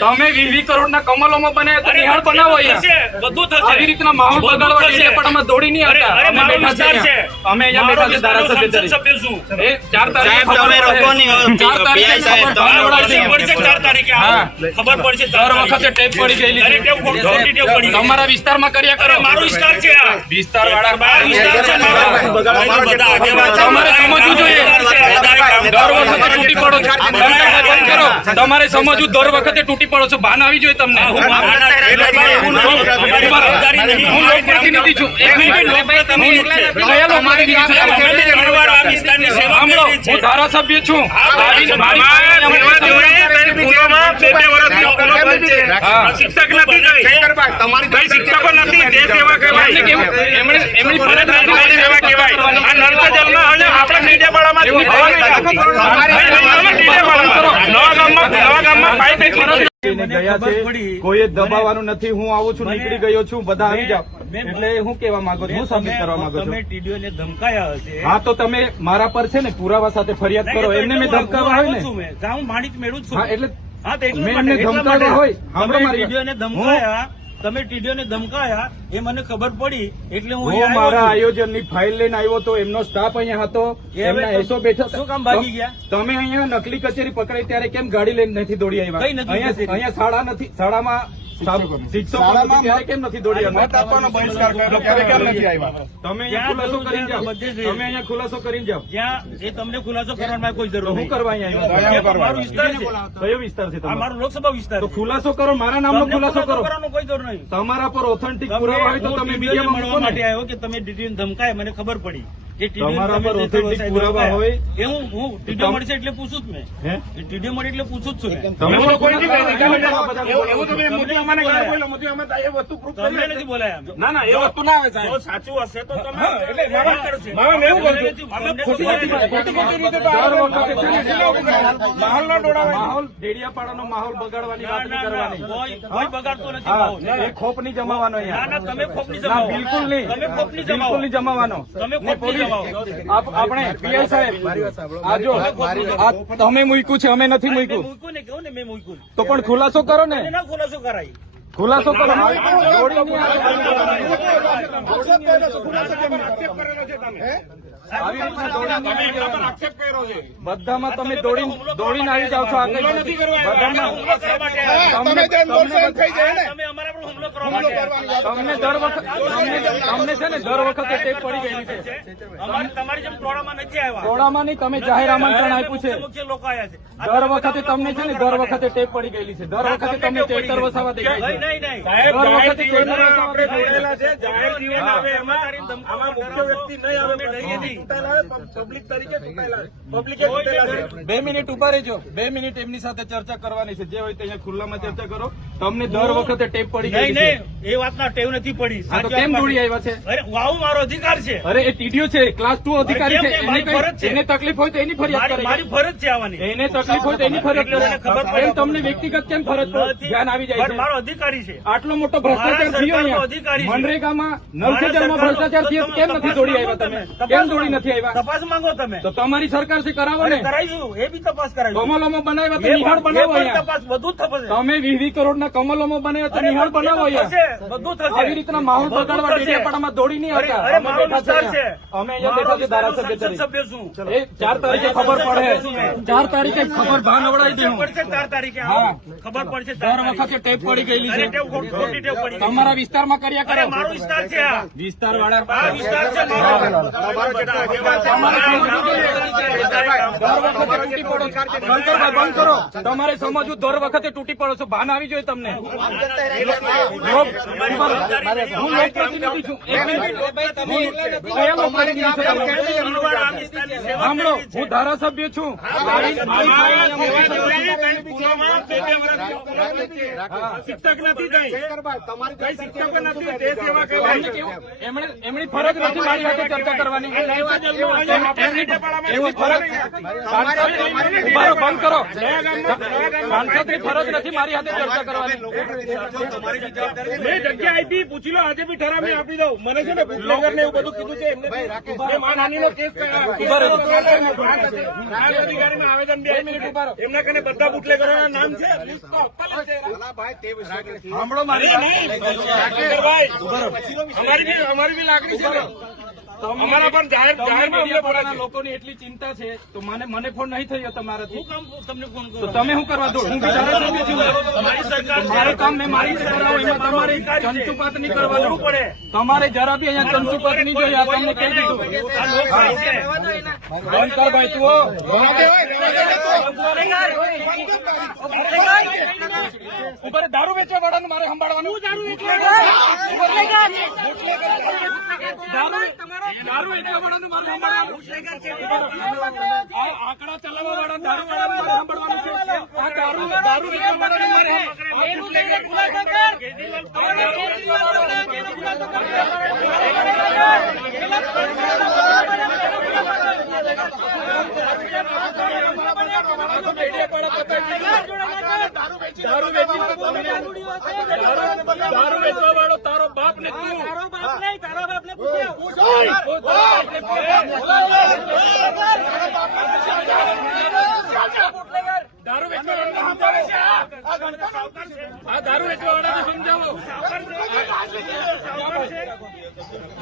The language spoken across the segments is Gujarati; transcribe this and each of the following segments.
તમે વીસ કરોડ કરોડના કમલોમાં તો નિહાળ બનાવો બધું થશે. આવી રીતના માહોલ બગાડવા. ડેડિયાપાડામાં દોડી નહીં આવતા. અમે બેઠા છે. અમે અહીંયા બેઠા છે ધારાસભ્ય તરીકે. એ ચાર તારીખે તમે રોકો નહીં. પડે. ચાર તારીખે ખબર તમે પડશે. ચાર તારીખે હા. ખબર પડશે દર વખતે ટેપ પડી ગયેલી અરે ટેપ ખોટી ટેપ પડી તમારા વિસ્તારમાં કર્યા કરો. મારો વિસ્તાર છે આ. વિસ્તાર વાળા મારો વિસ્તાર છે મારો. અમારો બધા આગેવાન છે. તમારે સમજવું જોઈએ. દર વખતે તૂટી પડો છો. બંધ કરો તમારે સમજવું દર વખતે તૂટી પડો છો ભાન આવી જોઈએ તમને હું લોકપ્રતિનિધિ છું એક મિનિટ હું ધારાસભ્ય છું. શિક્ષક નથી શિક્ષકો નથી તે સેવા કહેવાય એમણે- એમની ફરજ નથી. સેવા કહેવાય આ નર્મદા જલમાં હવે આપણે મીડિયાપાડામાં એવું થવા નહીં લાગતું. મીડિયાપાડામાં. નવા ગામમાં નવા ગામમાં પાઇપ ગયા છે કોઈ દબાવવાનું નથી હું આવું છું નીકળી ગયો છું બધા આવી જાઓ. એટલે હું કેવા માંગુ છું હું સબમિટ કરવા માંગુ છું. ટીડીઓને ધમકાયા હશે. હા તો તમે મારા પર છે ને પુરાવા સાથે ફરિયાદ કરો એમને મેં ધમકાવા ને. હું માણિક મેળવું છું. એટલે હા મેં એમને ધમકાવ્યા. હોય. સાંભળો તમે ટીડીઓને ધમકાયા એ મને ખબર પડી એટલે હું મારા આયોજનની ફાઇલ લઈને આવ્યો તો એમનો સ્ટાફ અહીંયા હતો એમના એસો બેઠો શું કામ ભાગી ગયા? તમે અહીંયા નકલી કચેરી પકડાઈ ત્યારે કેમ ગાડી લઈને નથી દોડી આવ્યા? અહીંયા શાળા નથી શાળામાં ખુલાસો કરીને જાઓ. બધે જ તમે અહીંયા ખુલાસો કરીને જાઓ. જ્યાં એ તમને ખુલાસો કરવાની કોઈ જરૂર હું કરવા અહીંયા મારો વિસ્તાર છે. કયો વિસ્તાર છે તમારો? મારો લોકસભા વિસ્તાર ખુલાસો કરો મારા નામનો ખુલાસો કરો. કોઈ જરૂર નહીં તમારા પર ઓથેન્ટિક પુરાવા હોય તો તમે મીડિયામાં મળવા માટે આવ્યો કે તમે ટીડીઓને ધમકાય મને ખબર પડી. તમારા પર જે પુરાવા હોય. એ હું હું ટીડીઓ મળશે એટલે પૂછું જ મેં. ટીડીઓ મળે એટલે પૂછું જ છું તમે કોઈ નથી બોલો. કહ્યું. એવું એવું તમે મોદી અમાને ગાળ મોદી અમે એ વસ્તુ proof કરી નથી બોલાયા ના ના એ વસ્તુ ના આવે સાહેબ. સાચું હશે તો તમે એટલે મારા મારા એવું કહ્યું અમે ખોટી ખોટી ખોટી ખોટી રીતે તો આ દર લોકો વખતે છે ને માહોલ ન દોડાવાય માહોલ ડેડિયાપાડાનો માહોલ બગાડવાની વાત નહીં કરવાની. કોઈ બગાડતો નથી એ ખોપ નહીં જમાવાનો ના ના તમે ખોપ નહીં જમાવો. બિલકુલ નહીં. તમે ખોપની બિલકુલ જમાવો. નહીં જમાવાનો. તમે ખોપ આપ- આપણે પીએલ સાહેબ આ જો તમે મૂક્યું છે અમે નથી મૂક્યું. ને કહું ને મેં મૂક્યું તો પણ ખુલાસો કરો ને. ખુલાસો કરાય. ખુલાસો કરો. બધામાં તમે દોડી દોડીને આવી જાઓ છો આગળ. બધામાં. તમને દર વખત તમને છે ને દર વખતે ટેપ પડી ગયેલી છે. તમારી જેમ ટોળામાં નથી આવ્યા. ટોળામાં નહીં તમે જાહેર આમંત્રણ આપ્યું છે. મુખ્ય લોકો આવ્યા છે. દર વખતે તમને છે ને દર વખતે ટેપ પડી ગયેલી છે. દર વખતે તમને ચેતર વસાવા દેખાય છે. નહીં નહીં. સાહેબ દર વખતે ચેતર આપણે વસાવા જોડેલા છે. જાહેર જીવન આવે એમાં આમાં મુખ્ય વ્યક્તિ નહીં આવે અમે ડરીએ નહીં. ચૂંટાયેલા પબ્લિક તરીકે ચૂંટાયેલા પબ્લિકે. બે મિનિટ ઊભા રહેજો. બે મિનિટ એમની સાથે ચર્ચા કરવાની છે. જે હોય તે અહીંયા ખુલ્લામાં ચર્ચા કરો. તમને દર વખતે ટેપ પડી ગઈ છે. નહીં. એ વાતના ટેવ નથી પડી. તો કેમ દોડી આવ્યા છે? અરે વાવ મારો અધિકાર છે. અરે એ ટીડીઓ છે. ક્લાસ ટુ અધિકારી છે. એને તકલીફ હોય તો એની ફરિયાદ મારી મારી ફરજ છે આવવાની એને તકલીફ હોય તો એની ફરજ પડે. એમ તમને વ્યક્તિગત કેમ ફરજ ધ્યાન આવી જાય છે. મારો અધિકારી છે. આટલો મોટો ભ્રષ્ટાચાર થયો અહીંયા. મનરેગામાં મારા ભ્રષ્ટાચાર થયો. કેમ નથી દોડી આવ્યા તમે? કેમ દોડી નથી આવ્યા? તપાસ માંગો તમે? તો તમારી સરકારથી કરાવો ને કરાવીશું એ બી તપાસ કરાવી કમલોમાં બનાવ્યા તો નિહાળ બનાવો અહીંયા. તપાસ બધું થશે. તમે વીસ વીસ કરોડના કમલોમાં બનાવ્યા તો નિહાળ બનાવો અહીંયા. બધું થશે. આવી રીતના માહોલ બગાડવા ડેડિયાપાડામાં દોડી નહીં આવતા. અમે. અહીંયા. બેઠા છે ધારાસભ્ય ચાર તારીખે ખબર પડે. ચાર તારીખે ખબર ભાન અવડાવી દઉં પડશે ચાર તારીખે ખબર પડશે દર વખતે ટેપ પડી ગયેલી છે. તમારા વિસ્તારમાં કર્યા કરે મારો વિસ્તાર છે વિસ્તાર વાળા વિસ્તાર છે બધા કરો તમારે સમજવું દર વખતે તૂટી પડો છો. ભાન આવી જોઈએ તમને. હું લોકપ્રતિનિધિ છું. એક મિનિટ. કયા લોકપ્રતિનિધિ છો? તમે? ઘણીવાર આ વિસ્તારની સેવા સાંભળો હું ધારાસભ્ય છું. શિક્ષક નથી કઈ કઈ નથી બંધ કરો ફરજ નથી મારી સાથે ચર્ચા કરવાની મેં જગ્યા આપી પૂછી લો આજે બી ઠરાવ આપી દઉં મને છે ને બુટલેગર ને એવું બધું કીધું છે એમને માનહાનિનો કેસ આવેદન બી આપ્યું છે. એમના કને બધા બુટલેગરોના નામ છે? લિસ્ટ તો આપેલા જ છે. સાંભળો મારી અરે નહીં, શંકરભાઈ, અમારી બી અમારી બી લાગણી છે અમારા પર જાહેર જાહેર મીડિયા મીડિયાવાળાના પડે છે. લોકોની એટલી ચિંતા છે તો મને મને ફોન નહીં થયો તમારાથી. તમને ફોન તો તમે શું કરવા દો હું મારું કામ મેં મારી રીતે કરાવું એમાં તમારે ચંચુપાત નહીં કરવાનું તમારે જરા બી અહીંયા ચંચુપાત નહીં જોઈએ તમને કહી દીધું. આ લોકશાહી છે. બંધ કર ભાઈ તું. ઉપર દારૂ વેચવા વાળાનું મારે સંભાળવાનું. દારૂ વેચવા વાળાનું મારે સંભાળવાનું. આ આંકડા ચલાવવા વાળા દારૂ વાળાનું મારે સંભાળવાનું છે. આ દારૂ દારૂ વેચવા વાળાનું મારે દારૂ વેચી દારૂ દારૂ વેચવા વાળો તારો બાપ ને દારૂ વેચવા વાળાને સમજાવો.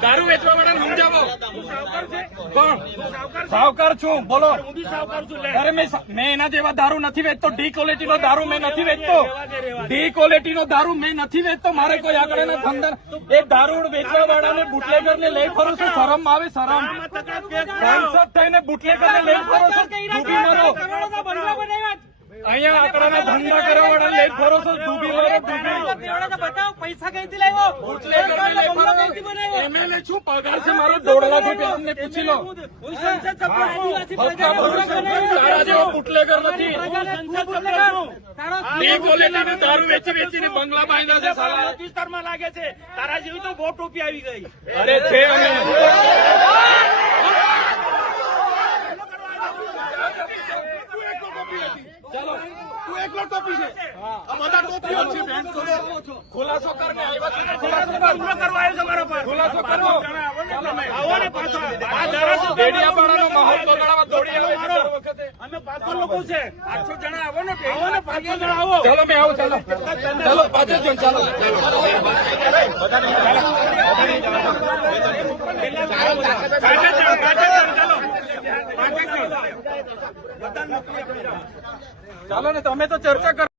દારૂ વેચવા વાળાને સમજાવો કોણ? સાવકાર છું બોલો. અરે મેં મેં એના જેવા દારૂ નથી વેચતો. ડી ક્વોલિટી નો દારૂ મેં નથી વેચતો. ડી ક્વોલિટી નો દારૂ મેં નથી વેચતો. મારે કોઈ આગળ ના ધંધા એ દારૂ વેચવા વાળાને બુટલેગર ને લઈ ફરો છો? શરમ આવે શરમ. સાંસદ થઈને બુટલેગર ને લઈ ફરો છો? ડૂબી મરો. અહીંયા આંકડાના ધંધા કરવા વાળા લઈ ફરો છો ડૂબી મરો ડૂબી પૈસા કઈથી લાવ્યો? એમએલએ શું પગાર છે? મારો દોઢ લાખ રૂપિયા તમને પૂછી લો. હું સંસદ સભ્ય બુટલેગર નથી. ડી ક્વોલિટીનો દારૂ વેચી વેચીને બંગલા બાંધ્યા છે સારા વિસ્તારમાં લાગે છે તારા જેવી તો બહુ ટોપી આવી ગઈ. અરે છે અમે ચાલો તું એકલો ટોપી છે આ બધા ટોપીઓ છે બેન ખુલાસો કરને આવ્યા છે ખુલાસો હુમલો કરવા આવ્યો છે મારા પર ખુલાસો કરો આવો ને પાછા આ ધારાસભ્ય ડેડિયાપાડાનો માહોલ બગાડવા દોડી આવે છે વખતે અમે પાંચસો લોકો છે આઠસો જણા આવો ને આવો ને પાંચસો જણા આવો ચાલો મેં આવો ચાલો ચાલો પાછળ જો ચાલો પાંચે જણ ચાલો પાંચે જણ ચાલો ને તમે તો ચર્ચા કરો.